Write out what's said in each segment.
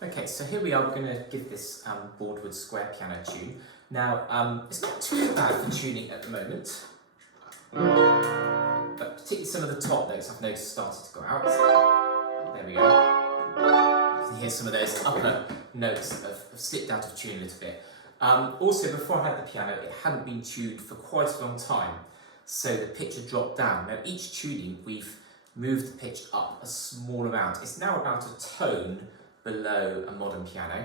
Okay, so here we are, we're going to give this Broadwood square piano tune. Now, it's not too bad for tuning at the moment, but particularly some of the top notes I've noticed started to go out. There we go. You can hear some of those upper notes have slipped out of tune a little bit. Also, before I had the piano, it hadn't been tuned for quite a long time, so the pitch had dropped down. Now, each tuning, we've moved the pitch up a small amount. It's now about a tone below a modern piano.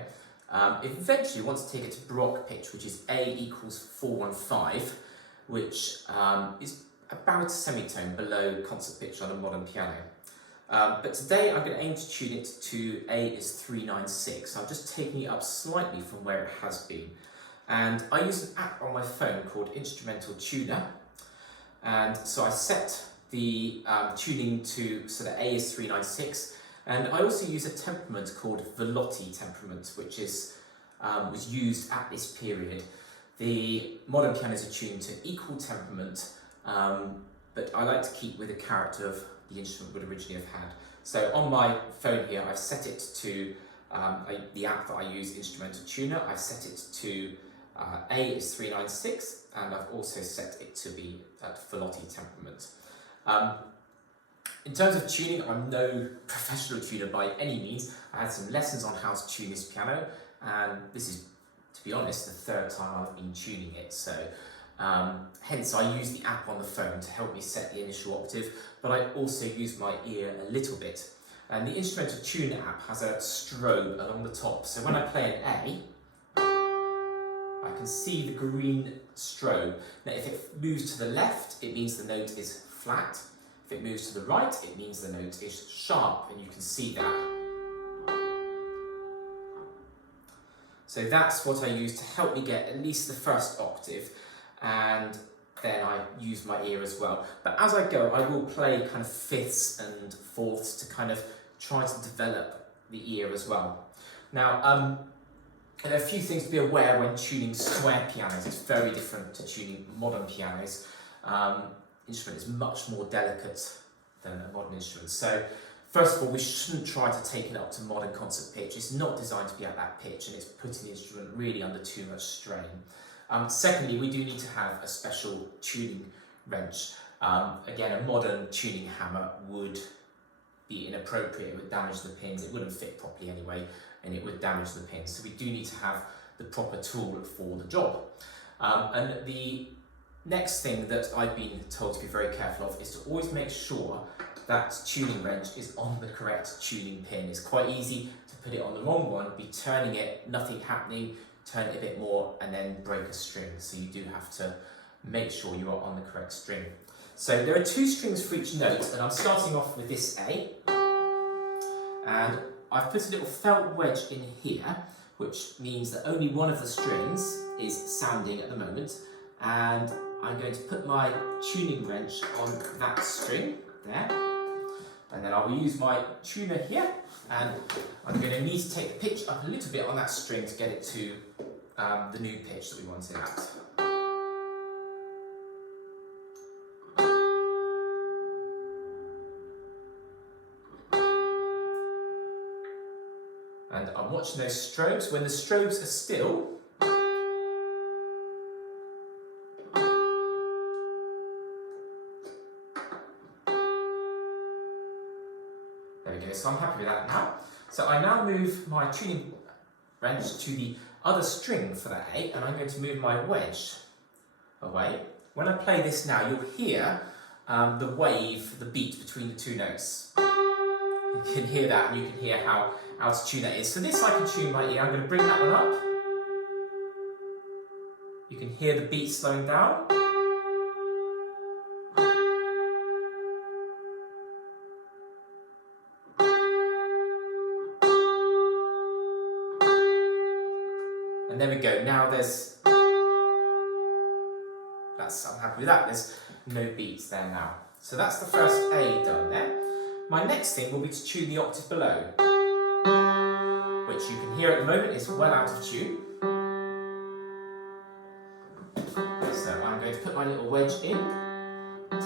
Eventually, we want to take it to Baroque pitch, which is A equals 415, which is about a semitone below concert pitch on a modern piano. But today I'm going to aim to tune it to A is 396. I'm just taking it up slightly from where it has been. And I use an app on my phone called Instrumental Tuner. And so I set the tuning to so that A is 396. And I also use a temperament called Velotti temperament, which is was used at this period. The modern pianos are tuned to equal temperament, but I like to keep with the character of the instrument would originally have had. So on my phone here, I've set it to the app that I use, Instrumental Tuner. I've set it to A is 396, and I've also set it to be at Velotti temperament. In terms of tuning, I'm no professional tuner by any means. I had some lessons on how to tune this piano, and this is, to be honest, the third time I've been tuning it. So hence I use the app on the phone to help me set the initial octave, but I also use my ear a little bit. And the Instrumental Tuner app has a strobe along the top. So when I play an A, I can see the green strobe. Now if it moves to the left, it means the note is flat. If it moves to the right, it means the note is sharp, and you can see that. So that's what I use to help me get at least the first octave, and then I use my ear as well. But as I go, I will play kind of fifths and fourths to kind of try to develop the ear as well. Now, there are a few things to be aware when tuning square pianos. It's very different to tuning modern pianos. Instrument is much more delicate than a modern instrument. So first of all, we shouldn't try to take it up to modern concert pitch. It's not designed to be at that pitch, and it's putting the instrument really under too much strain. Secondly, we do need to have a special tuning wrench. Again, a modern tuning hammer would be inappropriate. It would damage the pins. It wouldn't fit properly anyway, and it would damage the pins. So we do need to have the proper tool for the job. And the next thing that I've been told to be very careful of is to always make sure that tuning wrench is on the correct tuning pin. It's quite easy to put it on the wrong one, be turning it, nothing happening, turn it a bit more, and then break a string. So you do have to make sure you are on the correct string. So there are two strings for each note, and I'm starting off with this A. And I've put a little felt wedge in here, which means that only one of the strings is sounding at the moment. And I'm going to put my tuning wrench on that string there, and then I will use my tuner here, and I'm going to need to take the pitch up a little bit on that string to get it to the new pitch that we want it at. And I'm watching those strobes. When the strobes are still, there we go, so I'm happy with that now. So I now move my tuning wrench to the other string for that A, and I'm going to move my wedge away. When I play this now, you'll hear the wave, the beat between the two notes. You can hear that, and you can hear how out of tune that is. So this I can tune my ear. I'm going to bring that one up. You can hear the beat slowing down. And there we go. Now there's, I'm happy with that. There's no beats there now. So that's the first A done there. My next thing will be to tune the octave below, which you can hear at the moment is well out of tune. So I'm going to put my little wedge in,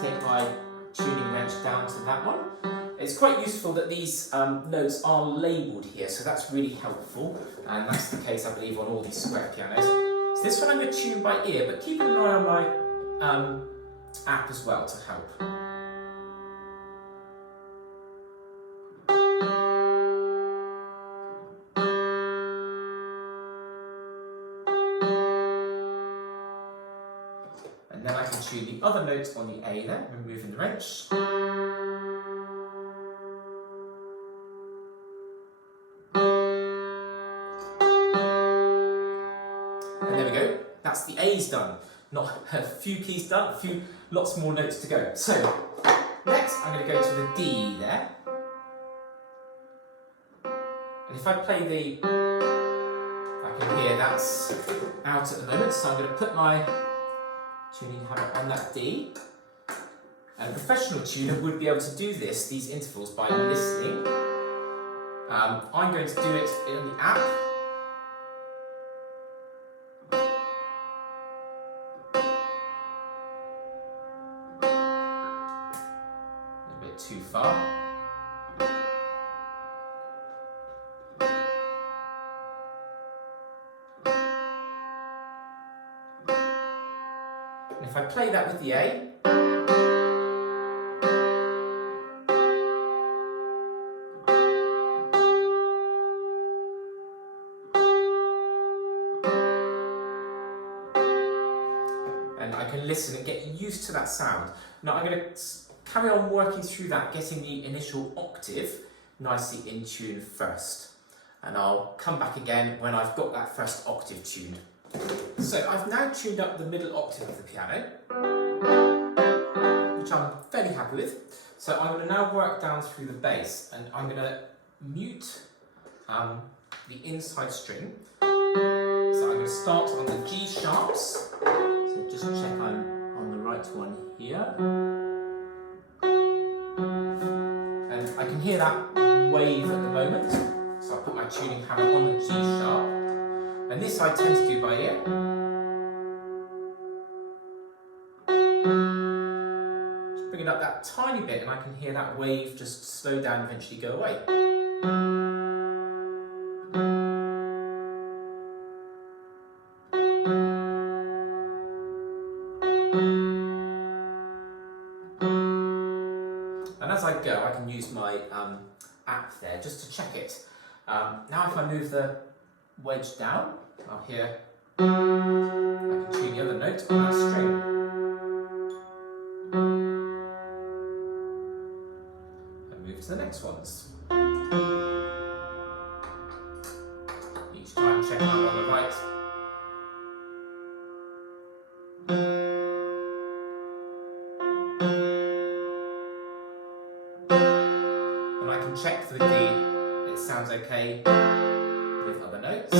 take my tuning wrench down to that one, it's quite useful that these notes are labelled here, so that's really helpful, and that's the case, I believe, on all these square pianos. So this one I'm going to tune by ear, but keep an eye on my app as well to help. And then I can tune the other notes on the A there, removing the wrench. And there we go, that's the A's done. Not a few keys done, lots more notes to go. So, next I'm going to go to the D there. And if I play the, I can hear that's out at the moment, so I'm going to put my tuning hammer on that D. And a professional tuner would be able to do this, these intervals, by listening. I'm going to do it in the app. A bit too far. And if I play that with the A, and I can listen and get used to that sound. Now I'm going to carry on working through that, getting the initial octave nicely in tune first. And I'll come back again when I've got that first octave tuned. So I've now tuned up the middle octave of the piano, which I'm fairly happy with. So I'm going to now work down through the bass, and I'm going to mute the inside string. So I'm going to start on the G sharps. So just check I'm on the right one here. And I can hear that wave at the moment. So I'll put my tuning hammer on the G sharp. And this I tend to do by ear. Just bring it up that tiny bit and I can hear that wave just slow down and eventually go away. And as I go, I can use my app there just to check it. Now if I move the wedge down, I'll hear, I can tune the other note on that string. And move to the next ones. Each time check I'm on the right. And I can check for the D, it sounds okay with other notes.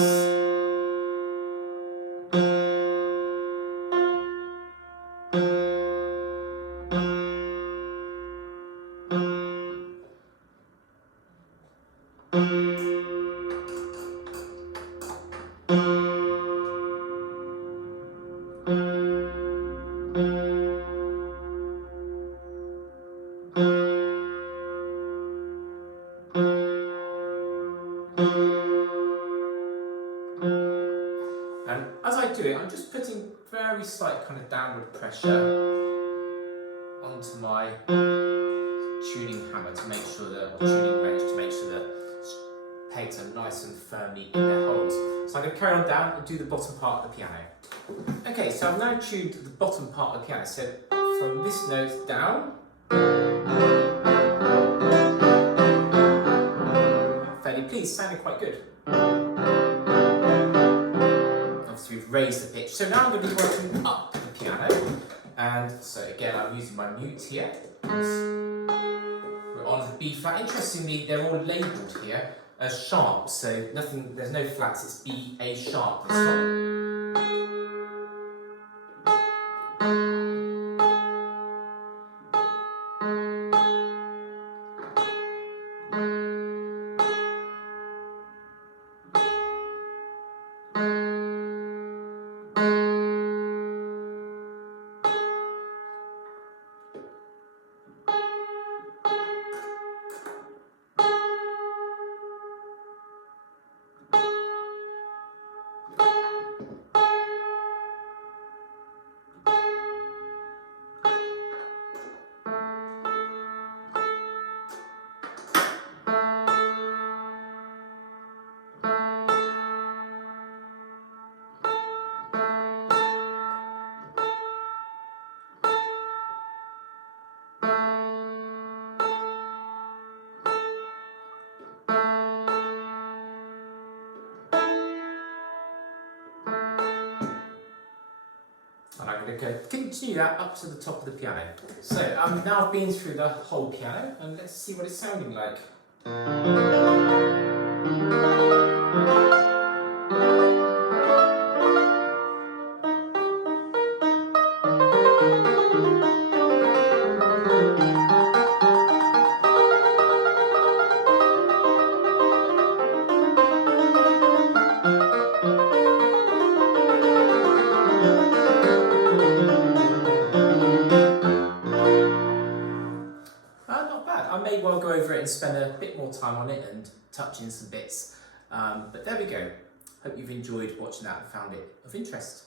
And as I do it, I'm just putting very slight kind of downward pressure onto my tuning hammer to make sure that, or tuning wrench to make sure that pegs are nice and firmly in their holes. So I'm going to carry on down and do the bottom part of the piano. Okay, so I've now tuned the bottom part of the piano. So from this note down, I'm fairly pleased, sounding quite good. Obviously we've raised the pitch. So now I'm going to be working up the piano. And so again, I'm using my mute here. We're on the B flat. Interestingly, they're all labelled here as sharp, so nothing, there's no flats, it's B, A sharp this one. going to continue that up to the top of the piano. So now I've been through the whole piano, and let's see what it's sounding like. Not bad. I may well go over it and spend a bit more time on it and touch in some bits. But there we go. Hope you've enjoyed watching that and found it of interest.